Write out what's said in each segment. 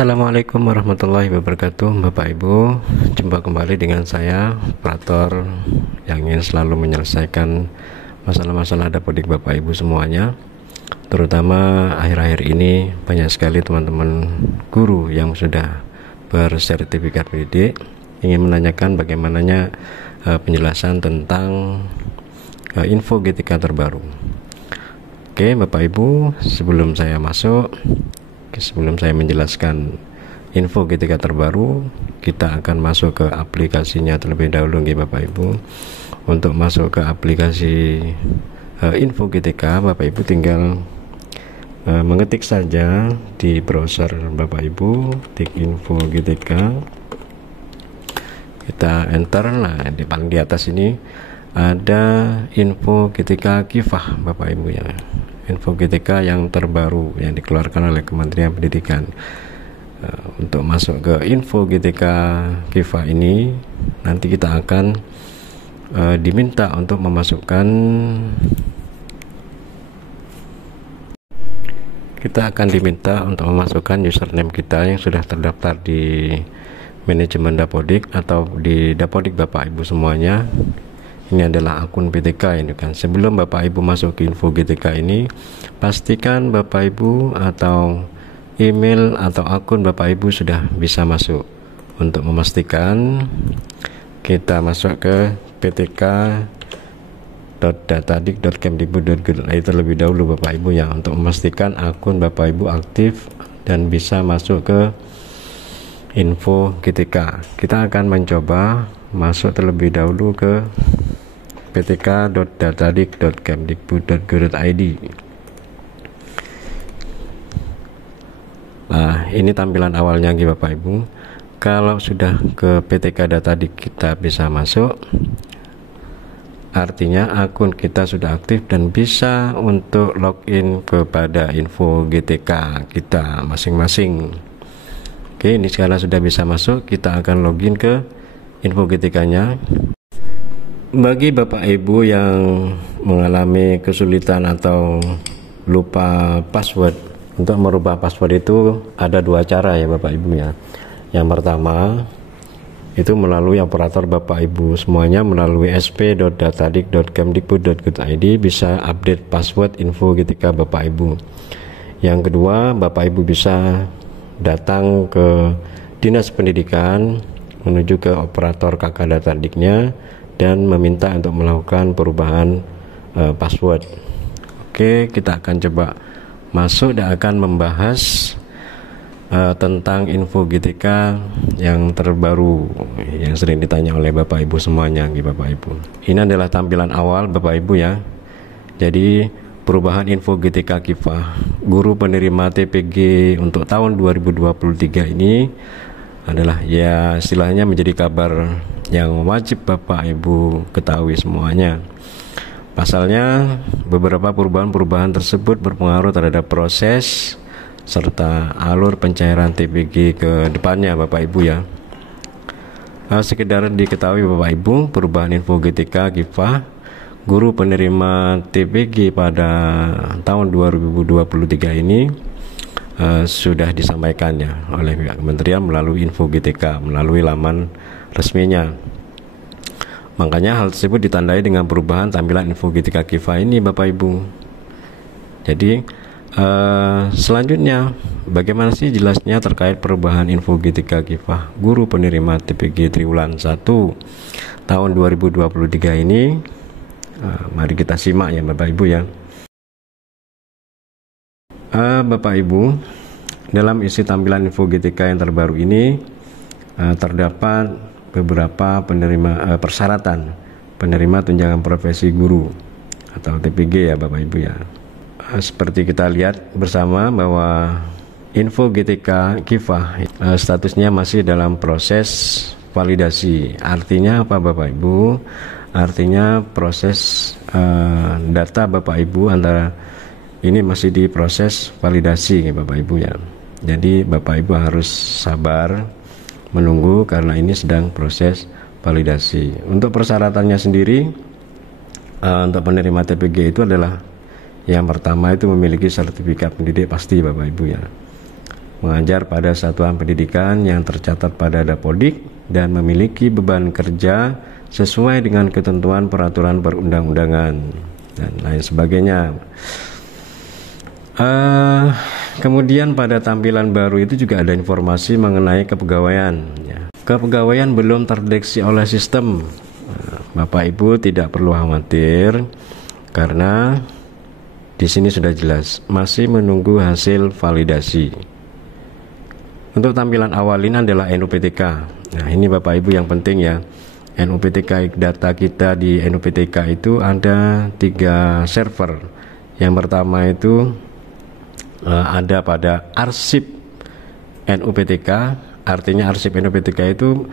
Assalamualaikum warahmatullahi wabarakatuh, Bapak Ibu. Jumpa kembali dengan saya, operator yang ingin selalu menyelesaikan masalah-masalah dapodik Bapak Ibu semuanya. Terutama akhir-akhir ini banyak sekali teman-teman guru yang sudah bersertifikat pendidik ingin menanyakan bagaimananya penjelasan tentang info GTK terbaru. Oke, Bapak Ibu, sebelum saya menjelaskan info GTK terbaru, kita akan masuk ke aplikasinya terlebih dahulu ya Bapak Ibu. Untuk masuk ke aplikasi info GTK, Bapak Ibu tinggal mengetik saja di browser Bapak Ibu, tik info GTK, kita enter. Nah, di paling di atas ini ada info GTK Kifah Bapak Ibu ya, info GTK yang terbaru yang dikeluarkan oleh Kementerian Pendidikan. Untuk masuk ke info GTK Kifah ini, nanti kita akan diminta untuk memasukkan, username kita yang sudah terdaftar di manajemen Dapodik atau di Dapodik Bapak Ibu semuanya. Ini adalah akun PTK ini kan. Sebelum Bapak Ibu masuk ke info GTK ini, pastikan Bapak Ibu atau email atau akun Bapak Ibu sudah bisa masuk. Untuk memastikan, kita masuk ke ptk.datadik.kemdikbud.go.id terlebih dahulu Bapak Ibu ya, untuk memastikan akun Bapak Ibu aktif dan bisa masuk ke info GTK. Kita akan mencoba masuk terlebih dahulu ke ptk.datadik.kemdikbud.go.id. Nah, ini tampilan awalnya ya Bapak Ibu. Kalau sudah ke PTK Datadik kita bisa masuk, artinya akun kita sudah aktif dan bisa untuk login kepada info GTK kita masing-masing. Oke, ini sekarang sudah bisa masuk, kita akan login ke info GTK-nya. Bagi Bapak Ibu yang mengalami kesulitan atau lupa password, untuk merubah password itu ada dua cara ya Bapak Ibu ya. Yang pertama itu melalui operator Bapak Ibu semuanya, melalui sp.datadik.kemdikbud.go.id bisa update password info GTK Bapak Ibu. Yang kedua, Bapak Ibu bisa datang ke Dinas Pendidikan menuju ke operator KK Datadiknya dan meminta untuk melakukan perubahan password. Oke, kita akan coba masuk dan akan membahas tentang info GTK yang terbaru yang sering ditanya oleh Bapak Ibu semuanya Bapak Ibu. Ini adalah tampilan awal Bapak Ibu ya. Jadi perubahan info GTK Kifah guru penerima TPG untuk tahun 2023 ini adalah ya istilahnya menjadi kabar yang wajib Bapak Ibu ketahui semuanya. Pasalnya beberapa perubahan-perubahan tersebut berpengaruh terhadap proses serta alur pencairan TPG ke depannya Bapak Ibu ya. Sekedar diketahui Bapak Ibu, perubahan info GTK Kifah guru penerima TPG pada tahun 2023 ini sudah disampaikannya oleh pihak kementerian melalui info GTK, melalui laman resminya. Makanya hal tersebut ditandai dengan perubahan tampilan info GTK Kifah ini Bapak Ibu. Jadi selanjutnya bagaimana sih jelasnya terkait perubahan info GTK Kifah guru penerima TPG triwulan 1 tahun 2023 ini? Mari kita simak ya Bapak Ibu ya. Bapak Ibu, dalam isi tampilan info GTK yang terbaru ini terdapat beberapa persyaratan penerima tunjangan profesi guru atau TPG ya Bapak Ibu ya. Seperti kita lihat bersama bahwa info GTK Kifah statusnya masih dalam proses validasi. Artinya apa Bapak Ibu? Artinya proses data Bapak Ibu antara ini masih diproses validasi ya Bapak Ibu ya. Jadi Bapak Ibu harus sabar menunggu karena ini sedang proses validasi. Untuk persyaratannya sendiri untuk penerima TPG itu adalah yang pertama itu memiliki sertifikat pendidik pasti Bapak Ibu ya. mengajar pada satuan pendidikan yang tercatat pada Dapodik dan memiliki beban kerja sesuai dengan ketentuan peraturan perundang-undangan dan lain sebagainya. Kemudian pada tampilan baru itu juga ada informasi mengenai kepegawaian. Kepegawaian belum terdeteksi oleh sistem. Bapak Ibu tidak perlu khawatir karena di sini sudah jelas masih menunggu hasil validasi. Untuk tampilan awal ini adalah NUPTK. Nah, ini Bapak Ibu yang penting ya. NUPTK data kita di NUPTK itu ada 3 server. Yang pertama itu ada pada arsip NUPTK, artinya arsip NUPTK itu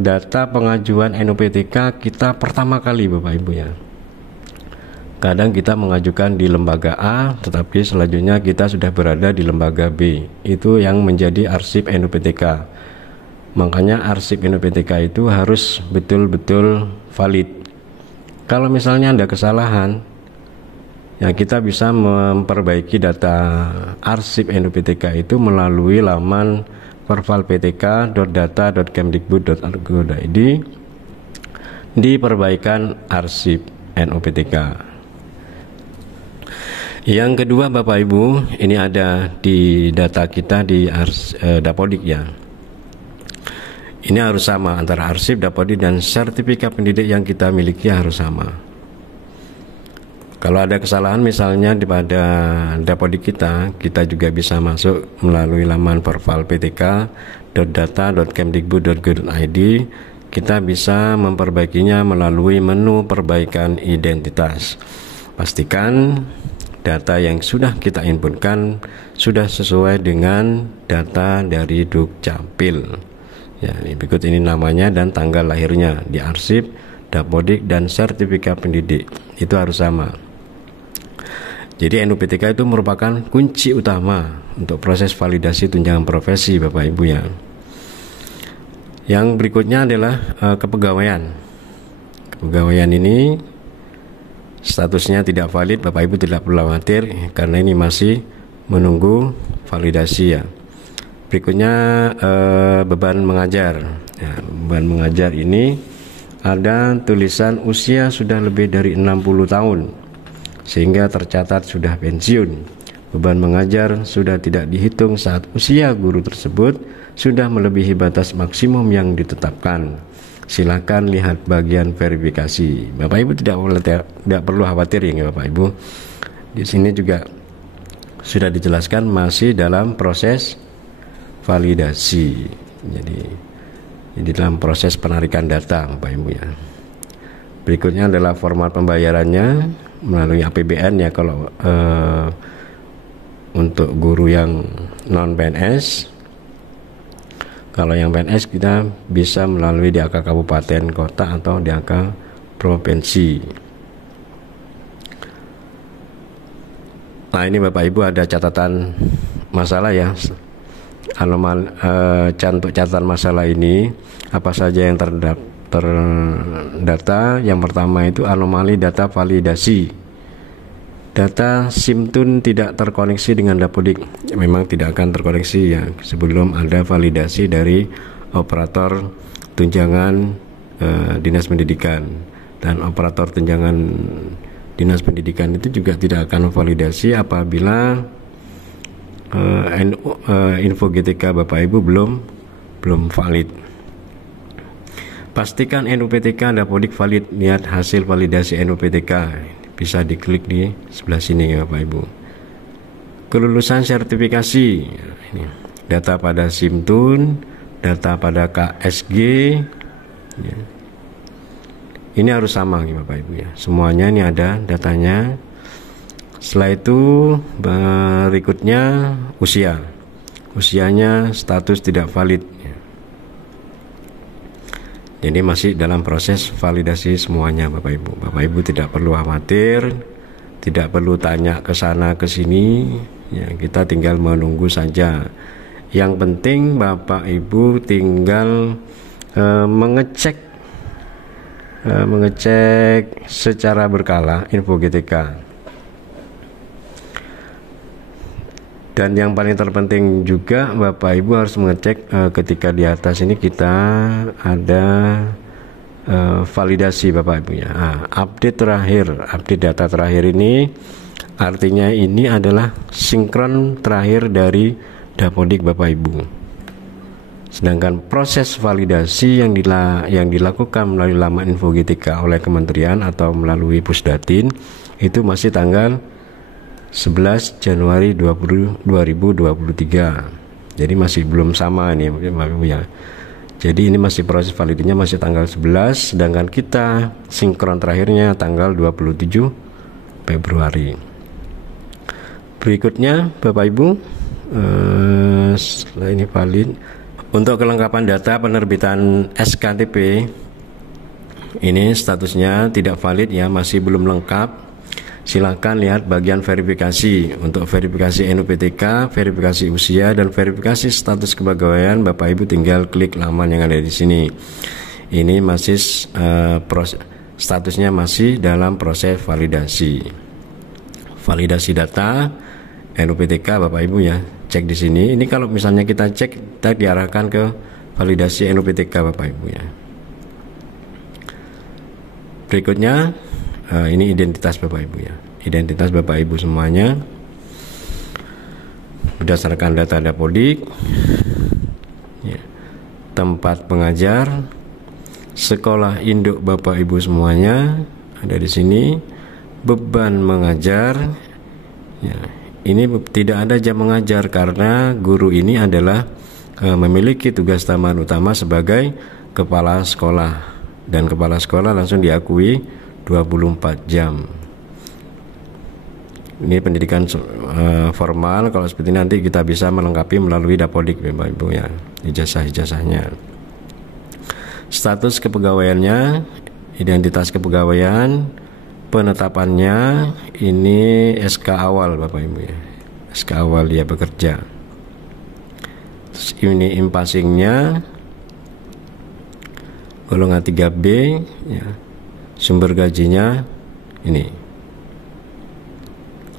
data pengajuan NUPTK kita pertama kali Bapak Ibu ya. Kadang kita mengajukan di lembaga A, tetapi selanjutnya kita sudah berada di lembaga B. Itu yang menjadi arsip NUPTK. Makanya arsip NUPTK itu harus betul-betul valid. Kalau misalnya ada kesalahan, ya kita bisa memperbaiki data arsip NUPTK itu melalui laman pervalptk.data.kemdikbud.go.id di perbaikan arsip NUPTK. Yang kedua Bapak Ibu, ini ada di data kita di Dapodik ya. Ini harus sama antara arsip, Dapodik dan sertifikat pendidik yang kita miliki harus sama. Kalau ada kesalahan misalnya pada Dapodik kita juga bisa masuk melalui laman pervalptk.data.kemdikbud.go.id. Kita bisa memperbaikinya melalui menu perbaikan identitas. Pastikan data yang sudah kita inputkan sudah sesuai dengan data dari Dukcapil. Ya, berikut ini namanya dan tanggal lahirnya di arsip, Dapodik dan sertifikat pendidik. Itu harus sama. Jadi NUPTK itu merupakan kunci utama untuk proses validasi tunjangan profesi Bapak Ibu ya. Yang berikutnya adalah kepegawaian. Kepegawaian ini statusnya tidak valid, Bapak Ibu tidak perlu khawatir karena ini masih menunggu validasi ya. Berikutnya beban mengajar. Ya, beban mengajar ini ada tulisan usia sudah lebih dari 60 tahun sehingga tercatat sudah pensiun. Beban mengajar sudah tidak dihitung saat usia guru tersebut sudah melebihi batas maksimum yang ditetapkan. Silakan lihat bagian verifikasi. Bapak Ibu tidak perlu khawatir ya Bapak Ibu. Di sini juga sudah dijelaskan masih dalam proses validasi. Jadi dalam proses penarikan data Bapak Ibu ya. Berikutnya adalah format pembayarannya melalui APBN ya kalau untuk guru yang non PNS. Kalau yang PNS kita bisa melalui DAK kabupaten kota atau DAK provinsi. Nah ini Bapak Ibu ada catatan masalah ya. Cantuk catatan masalah ini apa saja yang terdata. Yang pertama itu anomali data validasi. Data SIMTUN tidak terkoneksi dengan Dapodik. Memang tidak akan terkoneksi ya sebelum ada validasi dari operator tunjangan Dinas Pendidikan, dan operator tunjangan Dinas Pendidikan itu juga tidak akan validasi apabila info GTK Bapak Ibu belum valid. Pastikan NUPTK Dapodik valid. Lihat hasil validasi NUPTK, bisa diklik di sebelah sini ya Bapak Ibu. Kelulusan sertifikasi, ini data pada SIMTUN, data pada KSG ya. Ini harus sama ya Bapak Ibu ya. Semuanya ini ada datanya. Setelah itu berikutnya usianya status tidak valid. Jadi masih dalam proses validasi semuanya Bapak Ibu. Bapak Ibu tidak perlu khawatir, tidak perlu tanya ke sana ke sini. Ya, kita tinggal menunggu saja. Yang penting Bapak Ibu tinggal mengecek secara berkala info GTK. Dan yang paling terpenting juga Bapak Ibu harus mengecek ketika di atas ini kita ada validasi Bapak Ibu ya. Update data terakhir ini artinya ini adalah sinkron terakhir dari Dapodik Bapak Ibu. Sedangkan proses validasi yang dilakukan melalui laman Info GTK oleh Kementerian atau melalui Pusdatin itu masih tanggal 11 Januari 2023. Jadi masih belum sama ini Bapak Ibu ya. Jadi ini masih proses validnya masih tanggal 11, sedangkan kita sinkron terakhirnya tanggal 27 Februari. Berikutnya Bapak Ibu, setelah ini valid. Untuk kelengkapan data penerbitan SKTP ini statusnya tidak valid ya, masih belum lengkap. Silakan lihat bagian verifikasi. Untuk verifikasi NUPTK, verifikasi usia, dan verifikasi status kepegawaian, Bapak Ibu tinggal klik laman yang ada di sini. Ini masih statusnya masih dalam proses validasi. Validasi data NUPTK Bapak Ibu ya, cek di sini. Ini kalau misalnya kita cek, kita diarahkan ke validasi NUPTK Bapak Ibu ya. Berikutnya ini identitas Bapak Ibu ya. Identitas Bapak Ibu semuanya berdasarkan data Dapodik ya. Tempat pengajar, sekolah induk Bapak Ibu semuanya ada di sini. Beban mengajar ya. Ini tidak ada jam mengajar karena guru ini adalah memiliki tugas tambahan utama sebagai kepala sekolah, dan kepala sekolah langsung diakui 24 jam. Ini pendidikan formal. Kalau seperti ini nanti kita bisa melengkapi melalui Dapodik Bapak Ibu ya, ijazah-ijazahnya. Status kepegawaiannya, identitas kepegawaian, penetapannya ini SK awal Bapak Ibu ya, SK awal dia bekerja. Terus ini impasingnya golongan 3B ya. Sumber gajinya ini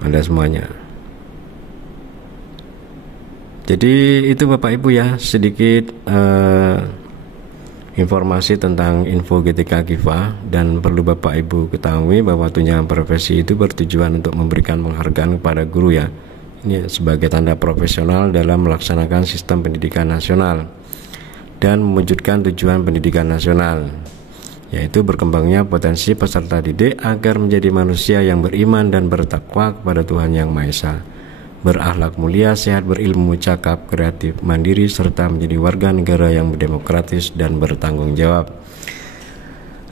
ada semuanya. Jadi itu Bapak Ibu ya, sedikit informasi tentang Info GTK Kiva. Dan perlu Bapak Ibu ketahui bahwa tunjangan profesi itu bertujuan untuk memberikan penghargaan kepada guru ya. Ini sebagai tanda profesional dalam melaksanakan sistem pendidikan nasional dan mewujudkan tujuan pendidikan nasional, yaitu berkembangnya potensi peserta didik agar menjadi manusia yang beriman dan bertakwa kepada Tuhan Yang Maha Esa, berakhlak mulia, sehat, berilmu, cakap, kreatif, mandiri, serta menjadi warga negara yang demokratis dan bertanggung jawab.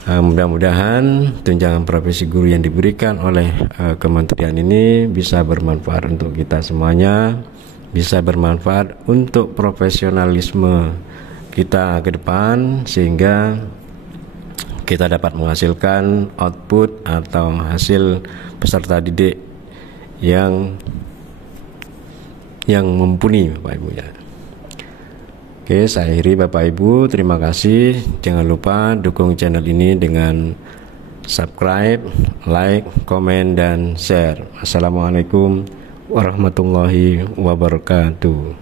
Mudah-mudahan tunjangan profesi guru yang diberikan oleh kementerian ini bisa bermanfaat untuk kita semuanya, bisa bermanfaat untuk profesionalisme kita ke depan, sehingga kita dapat menghasilkan output atau hasil peserta didik yang mumpuni Bapak Ibu ya. Oke, saya akhiri Bapak Ibu, terima kasih. Jangan lupa dukung channel ini dengan subscribe, like, komen, dan share. Assalamualaikum warahmatullahi wabarakatuh.